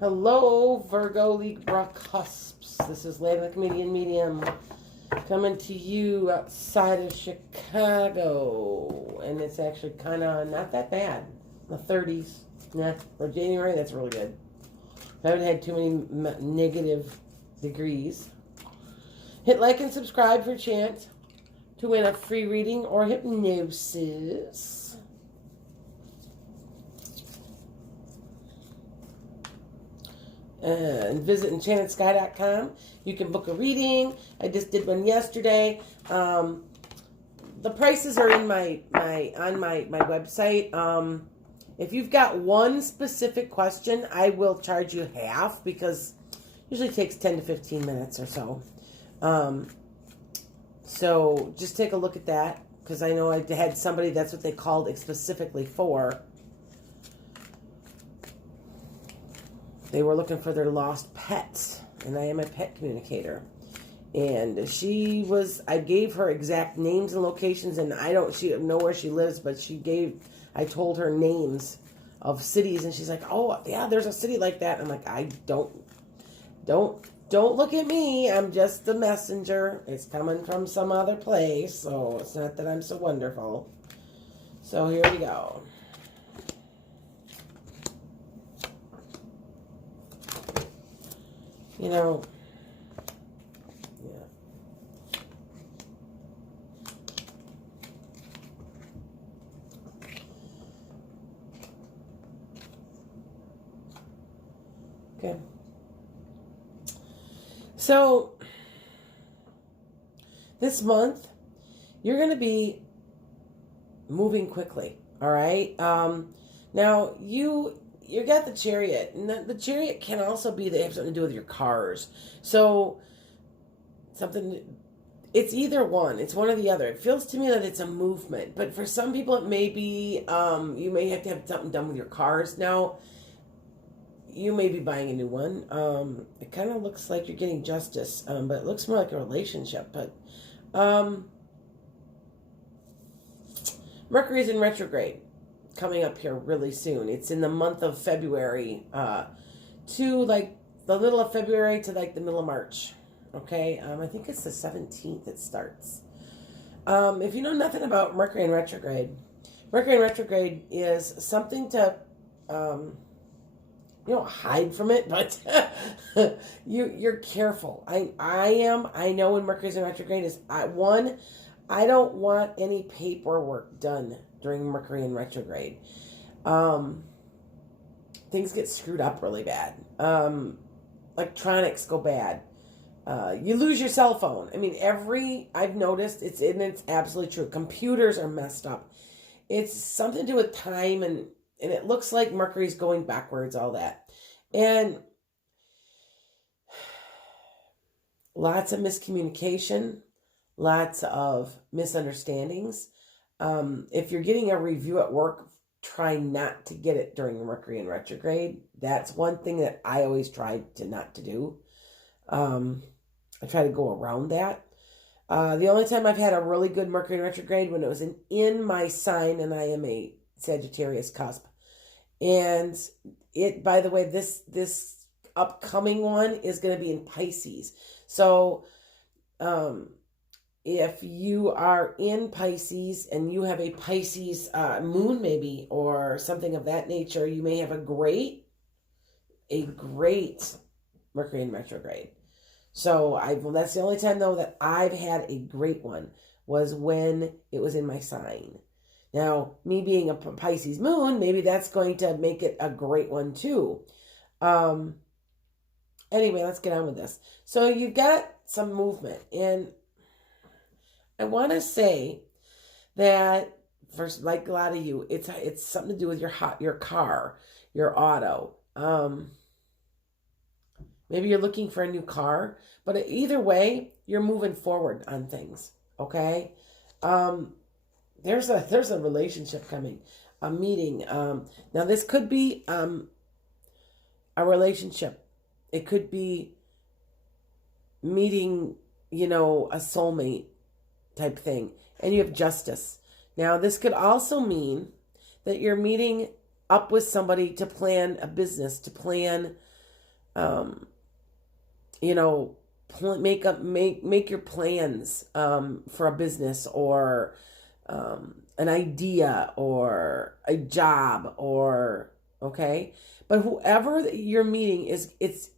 Hello, Virgo, Libra, Cusps. This is Lady the Comedian Medium coming to you outside of Chicago. And it's actually kind of not that bad. The 30s. Yeah, for January, that's really good. I haven't had too many negative degrees. Hit like and subscribe for a chance to win a free reading or hypnosis. And visit enchantedSky.com. You can book a reading. I just did one yesterday. The prices are in my website. If you've got one specific question, I will charge you half because it usually takes 10 to 15 minutes or so. So just take a look at that because I know I had somebody, that's what they called it specifically for. They were looking for their lost pets, and I am a pet communicator. And I gave her exact names and locations, and she don't know where she lives, but I told her names of cities, and she's like, oh, yeah, there's a city like that. I'm like, don't look at me. I'm just the messenger. It's coming from some other place, so it's not that I'm so wonderful. So here we go. You know, yeah. Okay. So, this month, you're going to be moving quickly, all right? Now, you got the Chariot, and the Chariot can also be they have something to do with your cars. So it's either one. It's one or the other. It feels to me that it's a movement, but for some people it may be you may have to have something done with your cars. Now you may be buying a new one. It kind of looks like you're getting justice, but it looks more like a relationship. But Mercury's in retrograde. Coming up here really soon. It's in the month of February to like the middle of February to like the middle of March. Okay, I think it's the 17th it starts. If you know nothing about Mercury in retrograde is something to you don't hide from it, but you're careful. I know when Mercury's in retrograde is I don't want any paperwork done during Mercury in retrograde. Things get screwed up really bad. Electronics go bad. You lose your cell phone. I mean, I've noticed, it's absolutely true. Computers are messed up. It's something to do with time, and it looks like Mercury's going backwards, all that. And lots of miscommunication, lots of misunderstandings. If you're getting a review at work, try not to get it during Mercury in retrograde. That's one thing that I always try to not to do. I try to go around that. The only time I've had a really good Mercury in retrograde when it was in my sign, and I am a Sagittarius cusp. And it, by the way, this upcoming one is going to be in Pisces. So, if you are in Pisces and you have a Pisces moon maybe or something of that nature, you may have a great Mercury in retrograde. So that's the only time though that I've had a great one was when it was in my sign. Now, me being a Pisces moon, maybe that's going to make it a great one too. Anyway, let's get on with this. So you've got some movement, and I want to say that, first, like a lot of you, it's something to do with your car, your auto. Maybe you're looking for a new car, but either way, you're moving forward on things. Okay, there's a relationship coming, a meeting. Now this could be a relationship. It could be meeting, a soulmate type thing, and you have justice. Now, this could also mean that you're meeting up with somebody to plan a business, to plan you know, make your plans for a business or an idea or a job or okay. But whoever you're meeting it's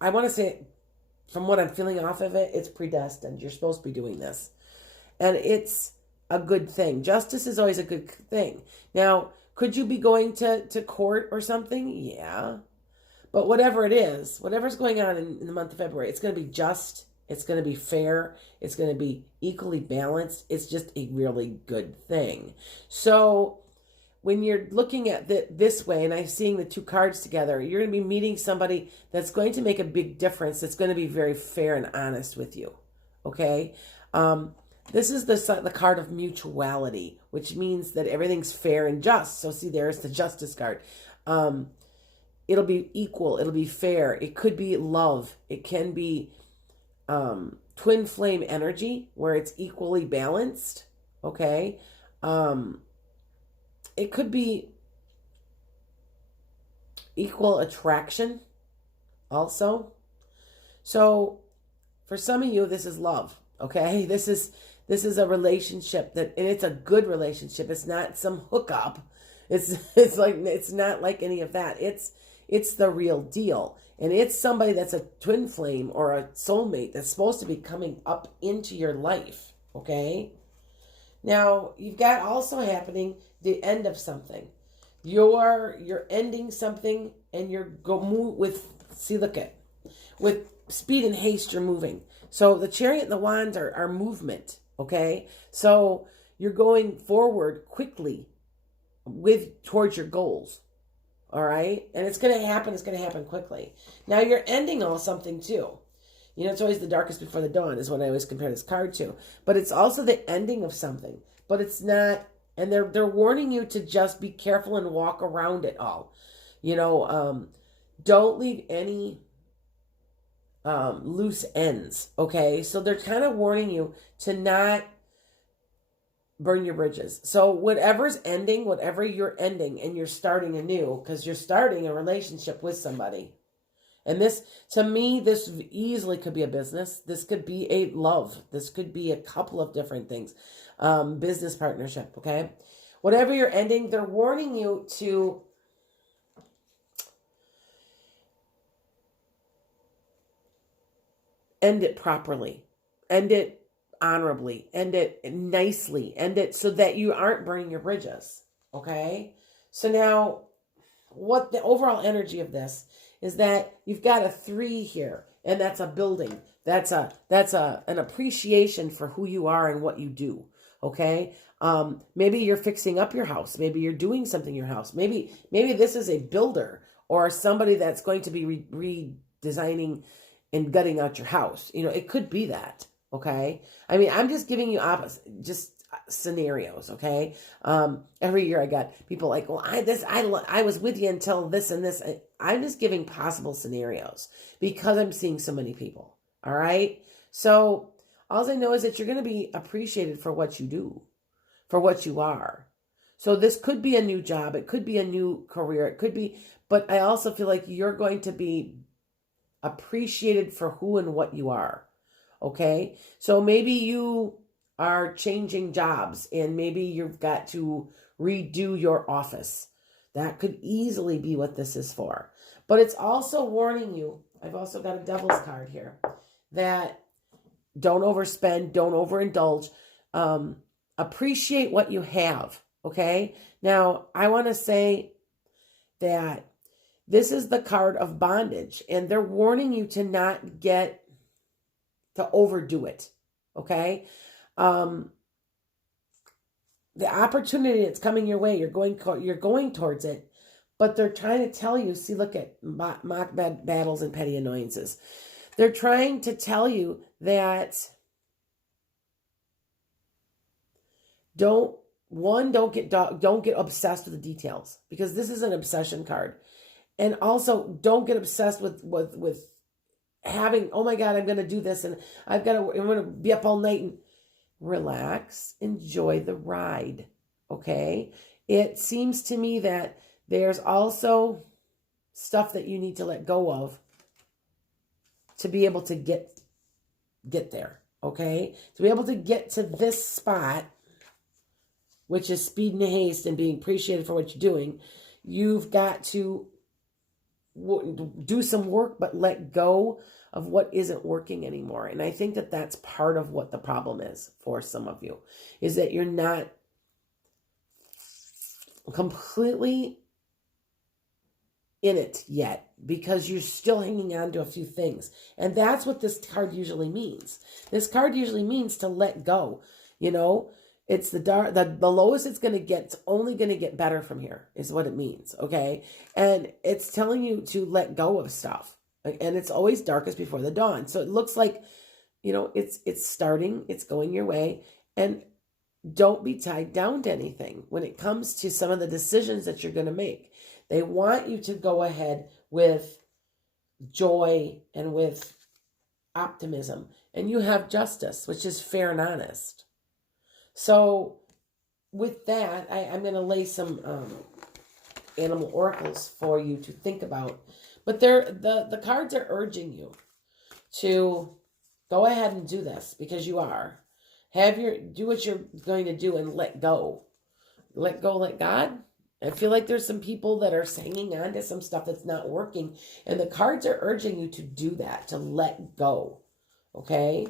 I want to say from what I'm feeling off of it, it's predestined. You're supposed to be doing this. And it's a good thing. Justice is always a good thing. Now, could you be going to court or something? Yeah. But whatever it is, whatever's going on in the month of February, it's going to be just, it's going to be fair, it's going to be equally balanced. It's just a really good thing. So when you're looking at this way, and I'm seeing the two cards together, you're going to be meeting somebody that's going to make a big difference. That's going to be very fair and honest with you. Okay? This is the card of mutuality, which means that everything's fair and just. So see, there's the justice card. It'll be equal. It'll be fair. It could be love. It can be twin flame energy where it's equally balanced. Okay? It could be equal attraction also. So for some of you, this is love. Okay? This is a relationship and it's a good relationship. It's not some hookup. It's not like any of that. It's the real deal. And it's somebody that's a twin flame or a soulmate that's supposed to be coming up into your life. Okay? Now, you've got also happening the end of something. You're ending something and you're move with, see, look at, with speed and haste, you're moving. So the chariot and the wands are movement. Okay? So you're going forward quickly towards your goals. All right? And it's going to happen quickly. Now you're ending all something too. You know, it's always the darkest before the dawn is what I always compare this card to. But it's also the ending of something. But it's not, and they're warning you to just be careful and walk around it all. You know, don't leave any loose ends. Okay? So they're kind of warning you to not burn your bridges. So whatever's ending, whatever you're ending, and you're starting anew, because you're starting a relationship with somebody. And this, to me, this easily could be a business. This could be a love. This could be a couple of different things. Business partnership, okay? Whatever you're ending, they're warning you to end it properly. End it honorably, end it nicely, end it so that you aren't burning your bridges. Okay? So now, what the overall energy of this is that you've got a 3 here, and that's a building. That's an appreciation for who you are and what you do. Okay? Maybe you're fixing up your house. Maybe you're doing something in your house. Maybe this is a builder or somebody that's going to be redesigning and gutting out your house. You know, it could be that. Okay. I mean, I'm just giving you just scenarios. Okay. Every year I got people like, well, I was with you until this and this. I'm just giving possible scenarios because I'm seeing so many people. All right. So all I know is that you're going to be appreciated for what you do, for what you are. So this could be a new job. It could be a new career. It could be, but I also feel like you're going to be appreciated for who and what you are. Okay, so maybe you are changing jobs and maybe you've got to redo your office. That could easily be what this is for. But it's also warning you, I've also got a devil's card here, that don't overspend, don't overindulge, appreciate what you have. Okay, now I want to say that this is the card of bondage and they're warning you to not to overdo it. Okay. The opportunity that's coming your way, you're going towards it, but they're trying to tell you, see, look at mock battles and petty annoyances. They're trying to tell you that don't get obsessed with the details because this is an obsession card. And also don't get obsessed with having, oh my God, I'm going to do this and I'm going to be up all night and relax, enjoy the ride. Okay. It seems to me that there's also stuff that you need to let go of to be able to get there, okay? To be able to get to this spot, which is speed and haste and being appreciated for what you're doing, you've got to do some work, but let go of what isn't working anymore. And I think that that's part of what the problem is for some of you, is that you're not completely in it yet because you're still hanging on to a few things. And that's what this card usually means. This card usually means to let go. You know, it's the lowest it's going to get. It's only going to get better from here is what it means. Okay. And it's telling you to let go of stuff. And it's always darkest before the dawn. So it looks like, you know, it's starting, it's going your way. And don't be tied down to anything when it comes to some of the decisions that you're going to make. They want you to go ahead with joy and with optimism. And you have justice, which is fair and honest. So with that, I'm going to lay some animal oracles for you to think about. But the cards are urging you to go ahead and do this because you are. Do what you're going to do and let go. Let go, let God. I feel like there's some people that are hanging on to some stuff that's not working. And the cards are urging you to do that, to let go. Okay?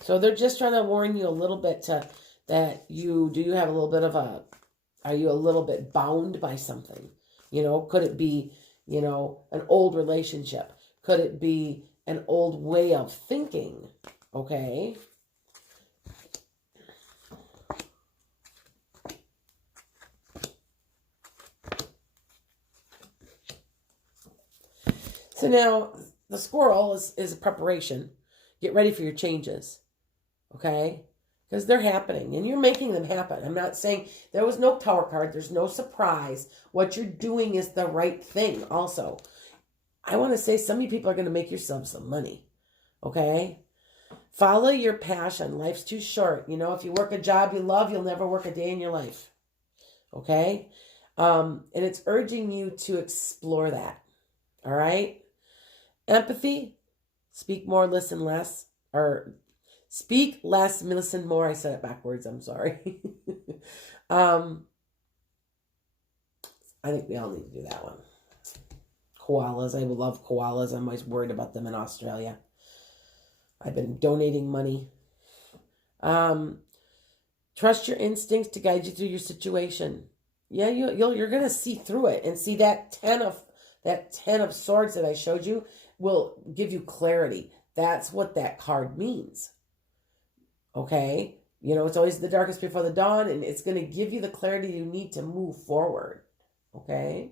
So they're just trying to warn you a little bit are you a little bit bound by something? You know, could it be, you know, an old relationship? Could it be an old way of thinking? Okay? So now the squirrel is a preparation. Get ready for your changes. Okay? Because they're happening and you're making them happen. I'm not saying there was no tower card. There's no surprise. What you're doing is the right thing also. I want to say some of you people are going to make yourselves some money. Okay? Follow your passion. Life's too short. You know, if you work a job you love, you'll never work a day in your life. Okay? And it's urging you to explore that. All right? Empathy. Speak more, listen less. Or speak less, listen more. I said it backwards. I'm sorry. I think we all need to do that one. Koalas. I love koalas. I'm always worried about them in Australia. I've been donating money. Trust your instincts to guide you through your situation. Yeah, you're going to see through it and see that 10 of swords that I showed you will give you clarity. That's what that card means. Okay? You know, it's always the darkest before the dawn, and it's going to give you the clarity you need to move forward. Okay?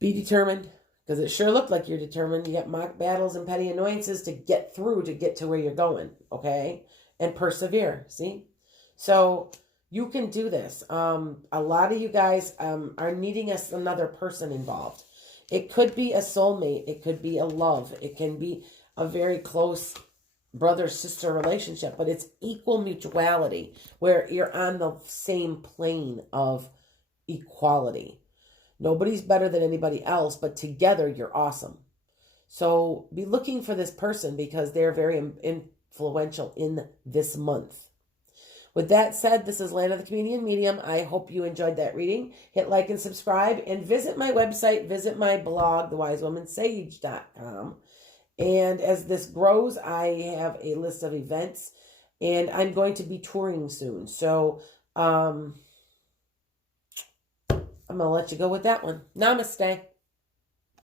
Be determined, because it sure looked like you're determined. You got mock battles and petty annoyances to get through, to get to where you're going. Okay? And persevere. See? So you can do this. A lot of you guys are needing another person involved. It could be a soulmate. It could be a love. It can be a very close brother-sister relationship, but it's equal mutuality where you're on the same plane of equality. Nobody's better than anybody else, but together you're awesome. So be looking for this person because they're very influential in this month. With that said, this is Land of the Comedian Medium. I hope you enjoyed that reading. Hit like and subscribe and visit my website, visit my blog, thewisewomansage.com. And as this grows, I have a list of events and I'm going to be touring soon. So I'm going to let you go with that one. Namaste.